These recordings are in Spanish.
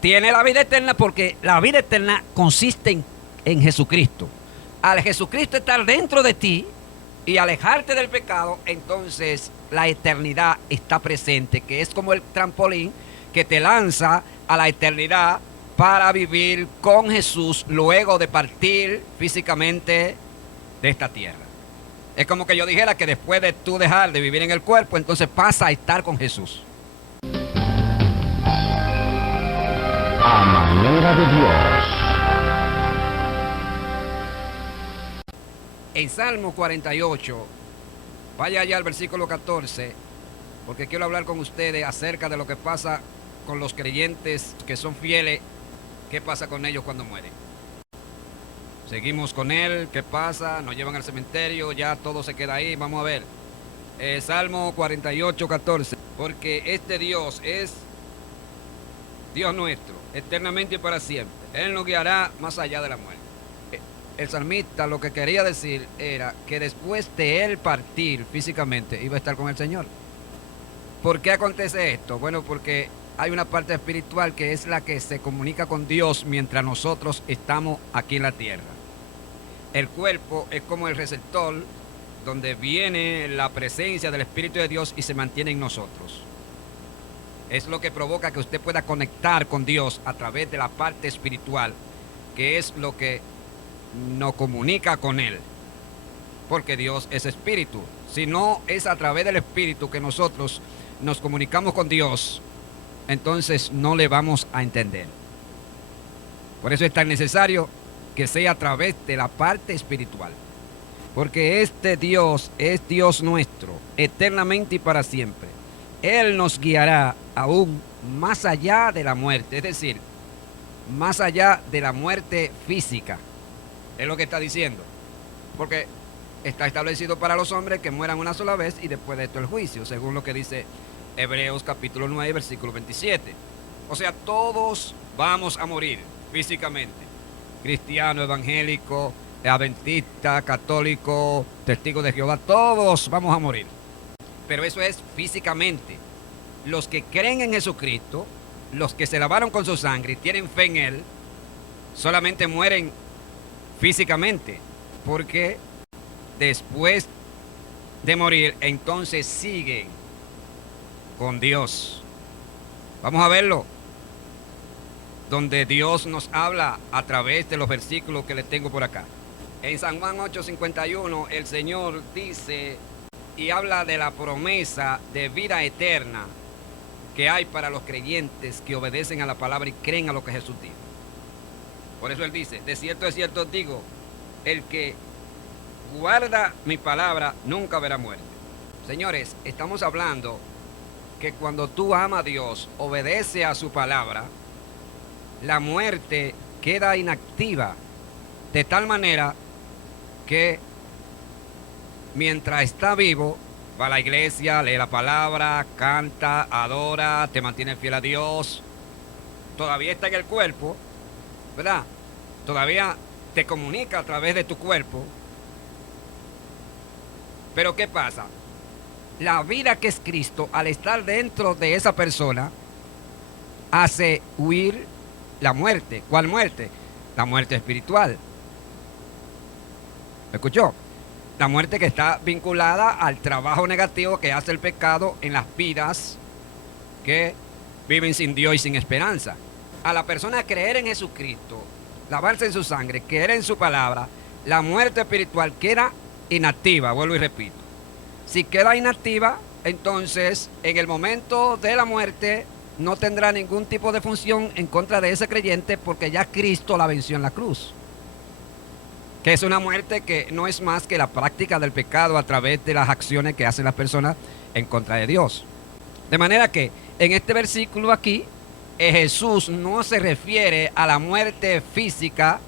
tiene la vida eterna porque la vida eterna consiste en Jesucristo. Al Jesucristo estar dentro de ti y alejarte del pecado, entonces la eternidad está presente, que es como el trampolín que te lanza a la eternidad para vivir con Jesús luego de partir físicamente de esta tierra. Es como que yo dijera que después de tú dejar de vivir en el cuerpo, entonces pasa a estar con Jesús. A manera de Dios. En Salmo 48, vaya allá al versículo 14, porque quiero hablar con ustedes acerca de lo que pasa con los creyentes que son fieles. ¿Qué pasa con ellos cuando mueren? Seguimos con él, ¿qué pasa? Nos llevan al cementerio, ya todo se queda ahí. Vamos a ver. Salmo 48, 14. Porque este Dios es Dios nuestro, eternamente y para siempre. Él nos guiará más allá de la muerte. El salmista lo que quería decir era que después de él partir físicamente iba a estar con el Señor. ¿Por qué acontece esto? Bueno, porque hay una parte espiritual que es la que se comunica con Dios mientras nosotros estamos aquí en la tierra. El cuerpo es como el receptor donde viene la presencia del Espíritu de Dios y se mantiene en nosotros. Es lo que provoca que usted pueda conectar con Dios a través de la parte espiritual, que es lo que nos comunica con Él. Porque Dios es espíritu. Si no es a través del espíritu que nosotros nos comunicamos con Dios, entonces no le vamos a entender. Por eso es tan necesario que sea a través de la parte espiritual. Porque este Dios es Dios nuestro, eternamente y para siempre. Él nos guiará aún más allá de la muerte, es decir, más allá de la muerte física. Es lo que está diciendo. Porque está establecido para los hombres que mueran una sola vez y después de esto el juicio, según lo que dice Hebreos capítulo 9, versículo 27. O sea, todos vamos a morir físicamente. Cristiano, evangélico, adventista, católico, testigo de Jehová, todos vamos a morir. Pero eso es físicamente. Los que creen en Jesucristo, los que se lavaron con su sangre y tienen fe en Él, solamente mueren físicamente, porque después de morir, entonces siguen con Dios. Vamos a verlo, donde Dios nos habla a través de los versículos que les tengo por acá. En San Juan 8:51, el Señor dice y habla de la promesa de vida eterna que hay para los creyentes que obedecen a la palabra y creen a lo que Jesús dijo. Por eso Él dice, de cierto os digo, el que guarda mi palabra nunca verá muerte. Señores, estamos hablando que cuando tú amas a Dios, obedece a su palabra, la muerte queda inactiva, de tal manera que mientras está vivo, va a la iglesia, lee la palabra, canta, adora, te mantiene fiel a Dios, todavía está en el cuerpo, ¿verdad? Todavía te comunica a través de tu cuerpo. Pero ¿qué pasa? La vida que es Cristo, al estar dentro de esa persona, hace huir la muerte. ¿Cuál muerte? La muerte espiritual. ¿Me escuchó? La muerte que está vinculada al trabajo negativo que hace el pecado en las vidas que viven sin Dios y sin esperanza. A la persona creer en Jesucristo, lavarse en su sangre, creer en su palabra, la muerte espiritual queda inactiva, vuelvo y repito. Si queda inactiva, entonces en el momento de la muerte no tendrá ningún tipo de función en contra de ese creyente porque ya Cristo la venció en la cruz. Que es una muerte que no es más que la práctica del pecado a través de las acciones que hacen las personas en contra de Dios. De manera que en este versículo aquí, Jesús no se refiere a la muerte física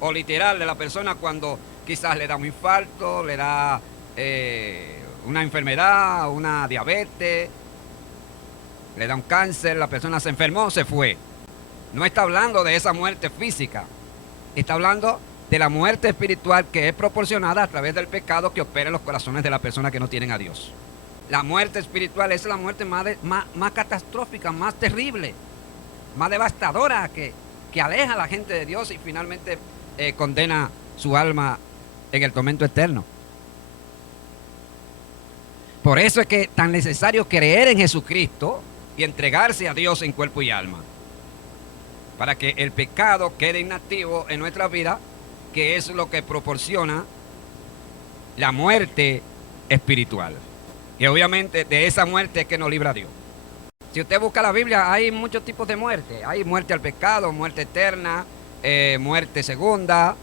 o literal de la persona cuando quizás le da un infarto, le da una enfermedad, una diabetes, le da un cáncer, la persona se enfermó, se fue. No está hablando de esa muerte física, está hablando de la muerte espiritual que es proporcionada a través del pecado que opera en los corazones de las personas que no tienen a Dios. La muerte espiritual es la muerte más catastrófica, más terrible. más devastadora que aleja a la gente de Dios y finalmente condena su alma en el tormento eterno. Por eso es que es tan necesario creer en Jesucristo y entregarse a Dios en cuerpo y alma, para que el pecado quede inactivo en nuestra vida, que es lo que proporciona la muerte espiritual. Y obviamente de esa muerte es que nos libra Dios. Si usted busca la Biblia, hay muchos tipos de muerte. Hay muerte al pecado, muerte eterna, muerte segunda,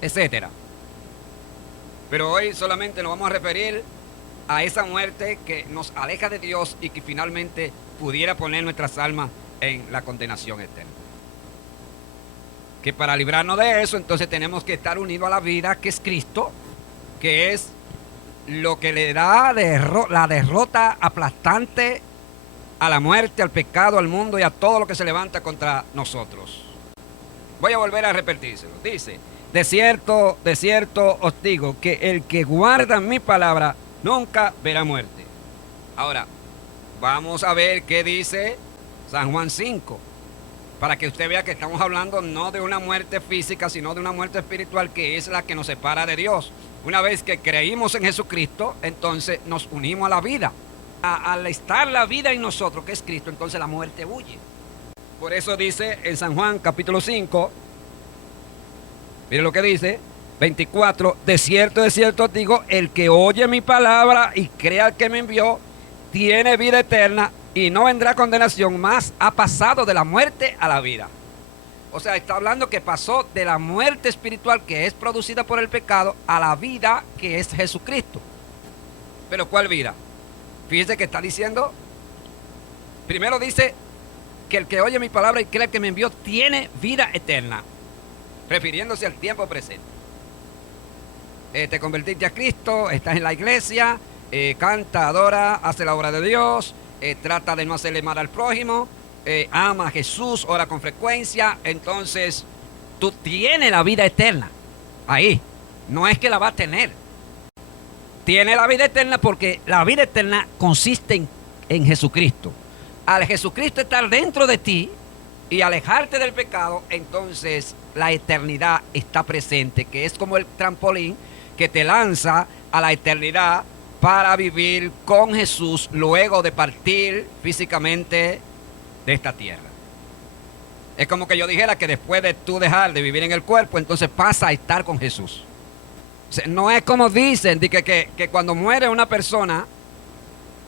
etcétera. Pero hoy solamente nos vamos a referir a esa muerte que nos aleja de Dios y que finalmente pudiera poner nuestras almas en la condenación eterna. Que para librarnos de eso, entonces tenemos que estar unidos a la vida, que es Cristo, que es lo que le da la derrota aplastante a la muerte, al pecado, al mundo y a todo lo que se levanta contra nosotros. Voy a volver a repetírselo. Dice: de cierto os digo que el que guarda mi palabra nunca verá muerte. Ahora, vamos a ver qué dice San Juan 5, para que usted vea que estamos hablando no de una muerte física, sino de una muerte espiritual, que es la que nos separa de Dios. Una vez que creímos en Jesucristo, entonces nos unimos a la vida. Al estar la vida en nosotros, que es Cristo, entonces la muerte huye. Por eso dice en San Juan capítulo 5, mire lo que dice, 24: de cierto os digo, el que oye mi palabra y crea al que me envió, tiene vida eterna y no vendrá condenación, más ha pasado de la muerte a la vida. O sea, está hablando que pasó de la muerte espiritual, que es producida por el pecado, a la vida que es Jesucristo. ¿Pero cuál vida? Fíjese que está diciendo, primero dice que el que oye mi palabra y cree que me envió tiene vida eterna, refiriéndose al tiempo presente. Te convertiste a Cristo, estás en la iglesia, canta, adora, hace la obra de Dios, trata de no hacerle mal al prójimo, ama a Jesús, ora con frecuencia, entonces tú tienes la vida eterna. Ahí, no es que la va a tener. Tiene la vida eterna porque la vida eterna consiste en Jesucristo. Al Jesucristo estar dentro de ti y alejarte del pecado, entonces la eternidad está presente, que es como el trampolín que te lanza a la eternidad para vivir con Jesús luego de partir físicamente de esta tierra. Es como que yo dijera que después de tú dejar de vivir en el cuerpo, entonces pasa a estar con Jesús. O sea, no es como dicen de que cuando muere una persona,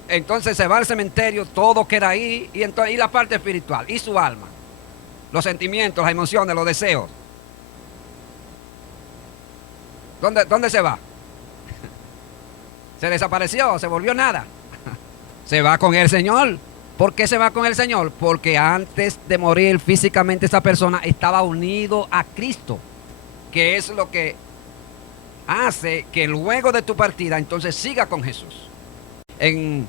entonces se va al cementerio, todo queda ahí, y la parte espiritual, y su alma, los sentimientos, las emociones, los deseos. ¿Dónde se va? Se desapareció, se volvió nada. Se va con el Señor. ¿Por qué se va con el Señor? Porque antes de morir físicamente esa persona estaba unido a Cristo, que es lo que hace que luego de tu partida entonces siga con Jesús. En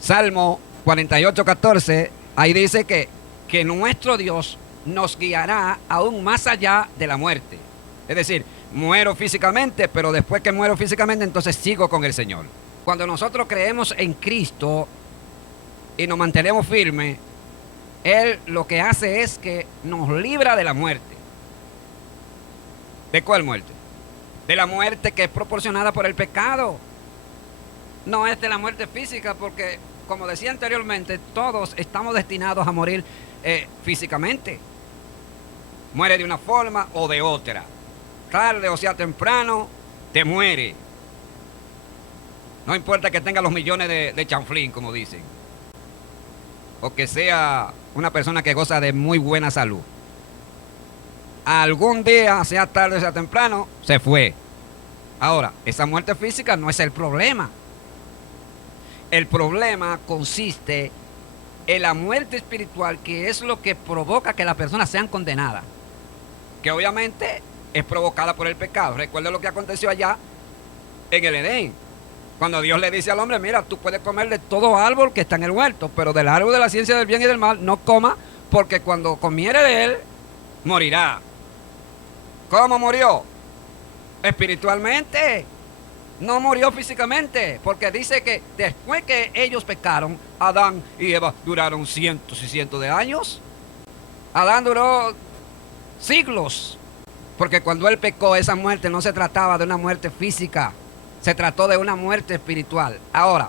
Salmo 48:14, ahí dice que nuestro Dios nos guiará aún más allá de la muerte. Es decir, muero físicamente, pero después que muero físicamente, entonces sigo con el Señor. Cuando nosotros creemos en Cristo y nos mantenemos firmes, Él lo que hace es que nos libra de la muerte. ¿De cuál muerte? De la muerte que es proporcionada por el pecado. No es de la muerte física, porque, como decía anteriormente, todos estamos destinados a morir físicamente. Muere de una forma o de otra. Tarde o sea temprano, te muere. No importa que tenga los millones de chanflín, como dicen, o que sea una persona que goza de muy buena salud. Algún día, sea tarde o sea temprano, se fue. Ahora, esa muerte física no es el problema. El problema consiste en la muerte espiritual, que es lo que provoca que las personas sean condenadas, que obviamente es provocada por el pecado. Recuerda lo que aconteció allá en el Edén, cuando Dios le dice al hombre: mira, tú puedes comer de todo árbol que está en el huerto, pero del árbol de la ciencia del bien y del mal no coma, porque cuando comiere de él, morirá. ¿Cómo murió? Espiritualmente. No murió físicamente, porque dice que después que ellos pecaron, Adán y Eva duraron cientos y cientos de años. Adán duró siglos, porque cuando él pecó, esa muerte no se trataba de una muerte física, se trató de una muerte espiritual. Ahora,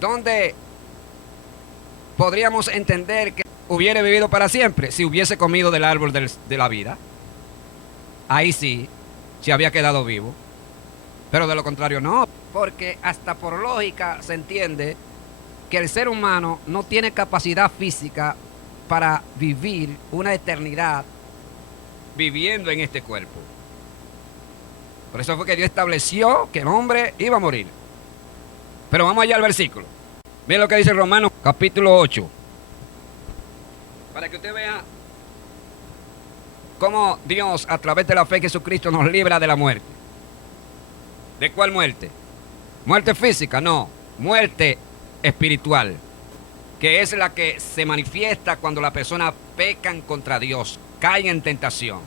¿dónde podríamos entender que hubiera vivido para siempre? Si hubiese comido del árbol de la vida. Ahí sí, se había quedado vivo. Pero de lo contrario no, porque hasta por lógica se entiende que el ser humano no tiene capacidad física para vivir una eternidad viviendo en este cuerpo. Por eso fue que Dios estableció que el hombre iba a morir. Pero vamos allá al versículo. Miren lo que dice Romanos capítulo 8. Para que usted vea cómo Dios a través de la fe en Jesucristo nos libra de la muerte. ¿De cuál muerte? Muerte física, no. Muerte espiritual, que es la que se manifiesta cuando la persona peca contra Dios, cae en tentación,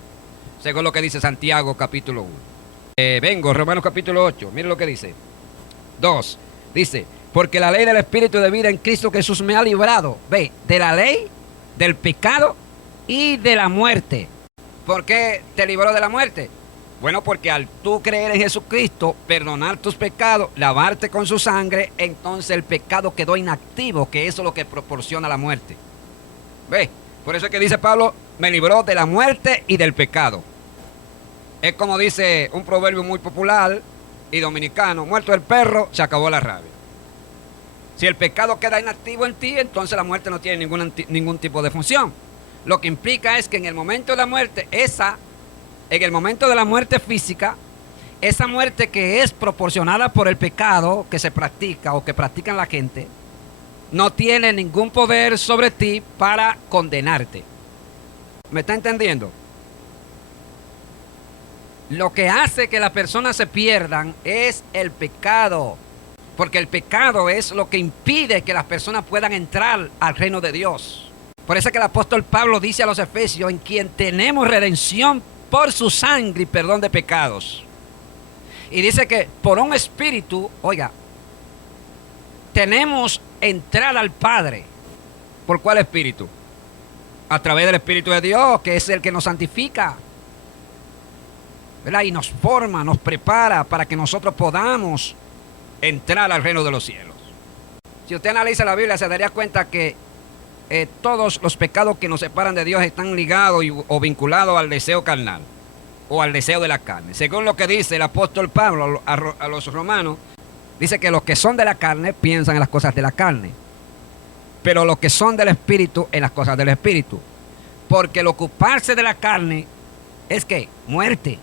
según lo que dice Santiago capítulo 1. Romanos capítulo 8, miren lo que dice. 2, dice, porque la ley del Espíritu de vida en Cristo Jesús me ha librado, ve, de la ley, del pecado y de la muerte. ¿Por qué te libró de la muerte? Bueno, porque al tú creer en Jesucristo, perdonar tus pecados, lavarte con su sangre, entonces el pecado quedó inactivo, que eso es lo que proporciona la muerte. ¿Ve? Por eso es que dice Pablo, me libró de la muerte y del pecado. Es como dice un proverbio muy popular y dominicano, muerto el perro, se acabó la rabia. Si el pecado queda inactivo en ti, entonces la muerte no tiene ningún tipo de función. Lo que implica es que en el momento de la muerte, en el momento de la muerte física, esa muerte que es proporcionada por el pecado que se practica o que practican la gente, no tiene ningún poder sobre ti para condenarte. ¿Me está entendiendo? Lo que hace que las personas se pierdan es el pecado, porque el pecado es lo que impide que las personas puedan entrar al reino de Dios. Por eso es que el apóstol Pablo dice a los Efesios, en quien tenemos redención por su sangre y perdón de pecados. Y dice que por un espíritu, oiga, tenemos entrada al Padre. ¿Por cuál espíritu? A través del Espíritu de Dios, que es el que nos santifica, ¿verdad? Y nos forma, nos prepara para que nosotros podamos entrar al reino de los cielos. Si usted analiza la Biblia, se daría cuenta que todos los pecados que nos separan de Dios están ligados o vinculados al deseo carnal o al deseo de la carne. Según lo que dice el apóstol Pablo a los romanos, dice que los que son de la carne piensan en las cosas de la carne, pero los que son del espíritu en las cosas del espíritu. Porque el ocuparse de la carne es que muerte.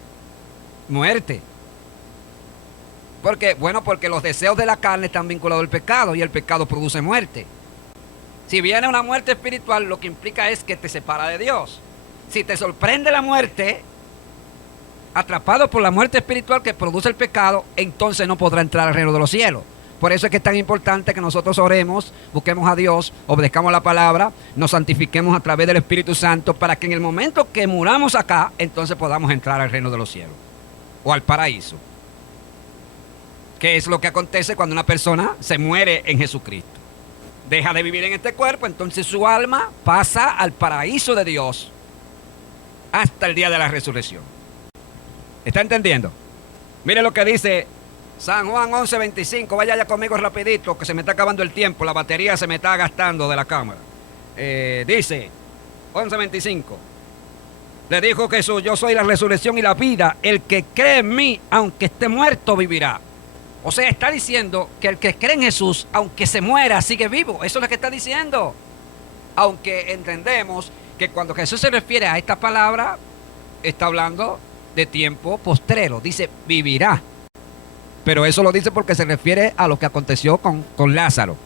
Porque los deseos de la carne están vinculados al pecado y el pecado produce muerte. Si viene una muerte espiritual, lo que implica es que te separa de Dios. Si te sorprende la muerte, atrapado por la muerte espiritual que produce el pecado, entonces no podrá entrar al reino de los cielos. Por eso es que es tan importante que nosotros oremos, busquemos a Dios, obedezcamos la palabra, nos santifiquemos a través del Espíritu Santo, para que en el momento que muramos acá, entonces podamos entrar al reino de los cielos o al paraíso. ¿Qué es lo que acontece cuando una persona se muere en Jesucristo? Deja de vivir en este cuerpo, entonces su alma pasa al paraíso de Dios hasta el día de la resurrección. ¿Está entendiendo? Mire lo que dice San Juan 11:25. Vaya ya conmigo rapidito, que se me está acabando el tiempo, la batería se me está gastando de la cámara. Dice 11:25. Le dijo Jesús, yo soy la resurrección y la vida, el que cree en mí, aunque esté muerto, vivirá. O sea, está diciendo que el que cree en Jesús, aunque se muera, sigue vivo. Eso es lo que está diciendo. Aunque entendemos que cuando Jesús se refiere a esta palabra, está hablando de tiempo postrero. Dice, vivirá. Pero eso lo dice porque se refiere a lo que aconteció con Lázaro.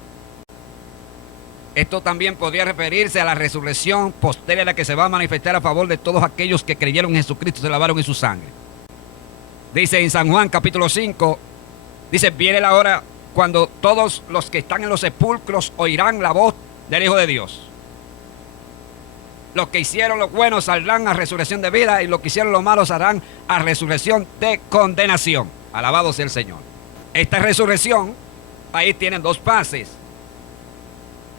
Esto también podría referirse a la resurrección posterior que se va a manifestar a favor de todos aquellos que creyeron en Jesucristo y se lavaron en su sangre. Dice en San Juan capítulo 5, dice, viene la hora cuando todos los que están en los sepulcros oirán la voz del Hijo de Dios. Los que hicieron lo bueno saldrán a resurrección de vida y los que hicieron lo malo saldrán a resurrección de condenación. Alabado sea el Señor. Esta resurrección, ahí tienen dos fases,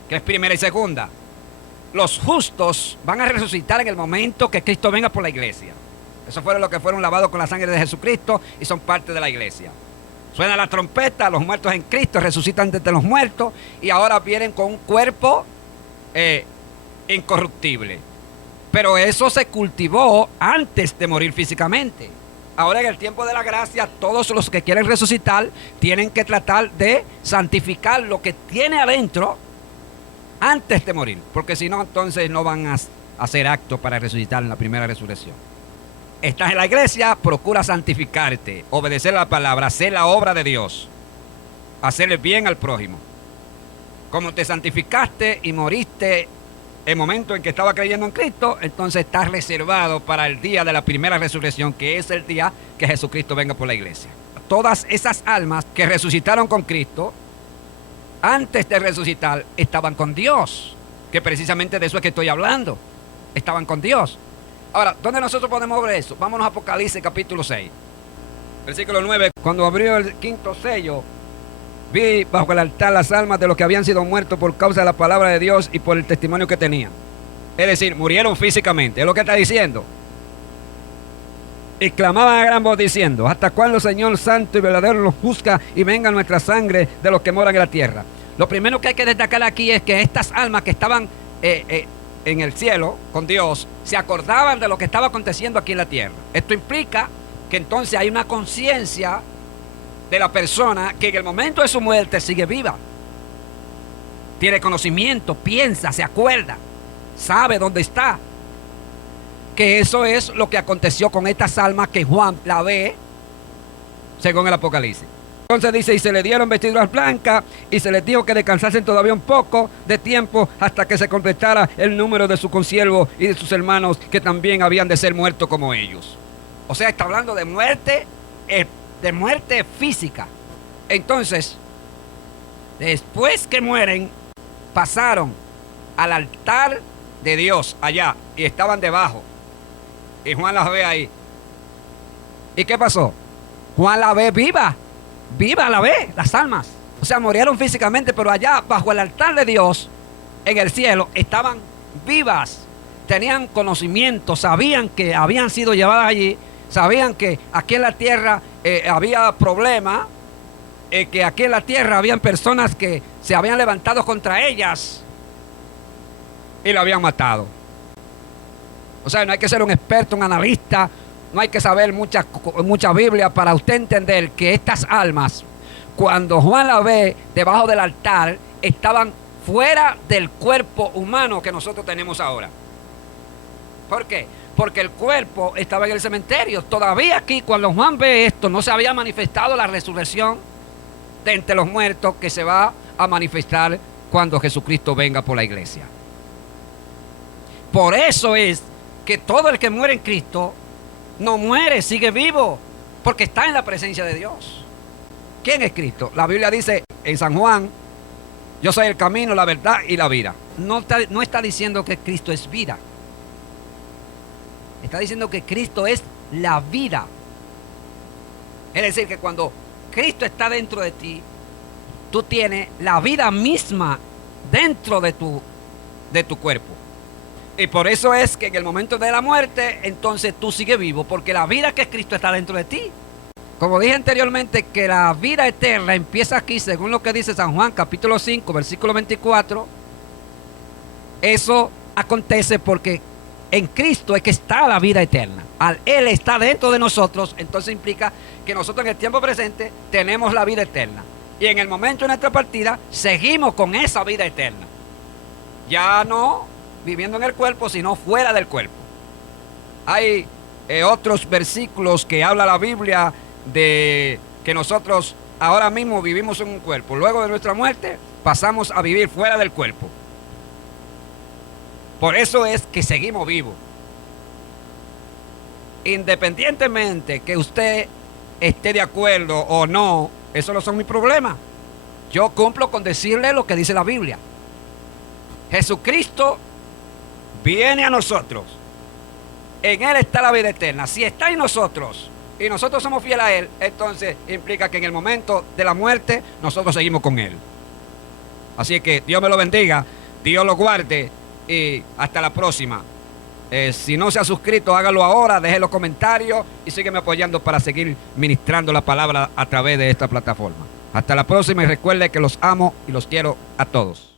que es primera y segunda. Los justos van a resucitar en el momento que Cristo venga por la iglesia. Eso fueron los que fueron lavados con la sangre de Jesucristo y son parte de la iglesia. Suena la trompeta, los muertos en Cristo resucitan de entre los muertos y ahora vienen con un cuerpo incorruptible. Pero eso se cultivó antes de morir físicamente. Ahora en el tiempo de la gracia, todos los que quieren resucitar tienen que tratar de santificar lo que tiene adentro antes de morir, porque si no, entonces no van a hacer acto para resucitar en la primera resurrección. Estás en la iglesia, procura santificarte, obedecer la palabra, hacer la obra de Dios, hacerle bien al prójimo. Como te santificaste y moriste en el momento en que estaba creyendo en Cristo, entonces estás reservado para el día de la primera resurrección, que es el día que Jesucristo venga por la iglesia. Todas esas almas que resucitaron con Cristo, antes de resucitar, estaban con Dios, que precisamente de eso es que estoy hablando. Estaban con Dios. Ahora, ¿dónde nosotros podemos ver eso? Vámonos a Apocalipsis capítulo 6, versículo 9. Cuando abrió el quinto sello, vi bajo el altar las almas de los que habían sido muertos por causa de la palabra de Dios y por el testimonio que tenían. Es decir, murieron físicamente, es lo que está diciendo. Y clamaban a gran voz diciendo: ¿hasta cuándo, Señor santo y verdadero, nos juzga y venga nuestra sangre de los que moran en la tierra? Lo primero que hay que destacar aquí es que estas almas que estaban en el cielo con Dios se acordaban de lo que estaba aconteciendo aquí en la tierra. Esto implica que entonces hay una conciencia de la persona que en el momento de su muerte sigue viva. Tiene conocimiento, piensa, se acuerda, sabe dónde está. Que eso es lo que aconteció con estas almas que Juan la ve según el Apocalipsis. Entonces dice: y se le dieron vestiduras blancas y se les dijo que descansasen todavía un poco de tiempo hasta que se completara el número de sus consiervos y de sus hermanos que también habían de ser muertos como ellos. O sea, está hablando de muerte física. Entonces, después que mueren, pasaron al altar de Dios allá y estaban debajo. Y Juan las ve ahí. ¿Y qué pasó? Juan la ve viva. Viva la ve, las almas. O sea, murieron físicamente, pero allá bajo el altar de Dios, en el cielo, estaban vivas. Tenían conocimiento, sabían que habían sido llevadas allí, sabían que aquí en la tierra había problemas, que aquí en la tierra habían personas que se habían levantado contra ellas y la habían matado. O sea, no hay que ser un experto, un analista, no hay que saber mucha Biblia para usted entender que estas almas, cuando Juan la ve debajo del altar, estaban fuera del cuerpo humano que nosotros tenemos ahora. ¿Por qué? Porque el cuerpo estaba en el cementerio. Todavía aquí, cuando Juan ve esto, no se había manifestado la resurrección de entre los muertos que se va a manifestar cuando Jesucristo venga por la iglesia. Por eso es que todo el que muere en Cristo no muere, sigue vivo, porque está en la presencia de Dios. ¿Quién es Cristo? La Biblia dice en San Juan: yo soy el camino, la verdad y la vida. No está diciendo que Cristo es vida. Está diciendo que Cristo es la vida. Es decir, que cuando Cristo está dentro de ti, tú tienes la vida misma dentro de tu cuerpo. Y por eso es que en el momento de la muerte, entonces tú sigues vivo, porque la vida que es Cristo está dentro de ti. Como dije anteriormente, que la vida eterna empieza aquí, según lo que dice San Juan, capítulo 5, versículo 24. Eso acontece porque en Cristo es que está la vida eterna. Al Él está dentro de nosotros, entonces implica que nosotros en el tiempo presente tenemos la vida eterna. Y en el momento de nuestra partida, seguimos con esa vida eterna. Ya no viviendo en el cuerpo, sino fuera del cuerpo. Hay otros versículos que habla la Biblia de que nosotros ahora mismo vivimos en un cuerpo. Luego de nuestra muerte, pasamos a vivir fuera del cuerpo. Por eso es que seguimos vivos. Independientemente que usted esté de acuerdo o no, eso no son mis problemas. Yo cumplo con decirle lo que dice la Biblia. Jesucristo viene a nosotros. En Él está la vida eterna. Si está en nosotros, y nosotros somos fieles a Él, entonces implica que en el momento de la muerte nosotros seguimos con Él. Así que Dios me lo bendiga, Dios lo guarde y hasta la próxima. Si no se ha suscrito, hágalo ahora, deje los comentarios y sígueme apoyando para seguir ministrando la palabra a través de esta plataforma. Hasta la próxima y recuerde que los amo y los quiero a todos.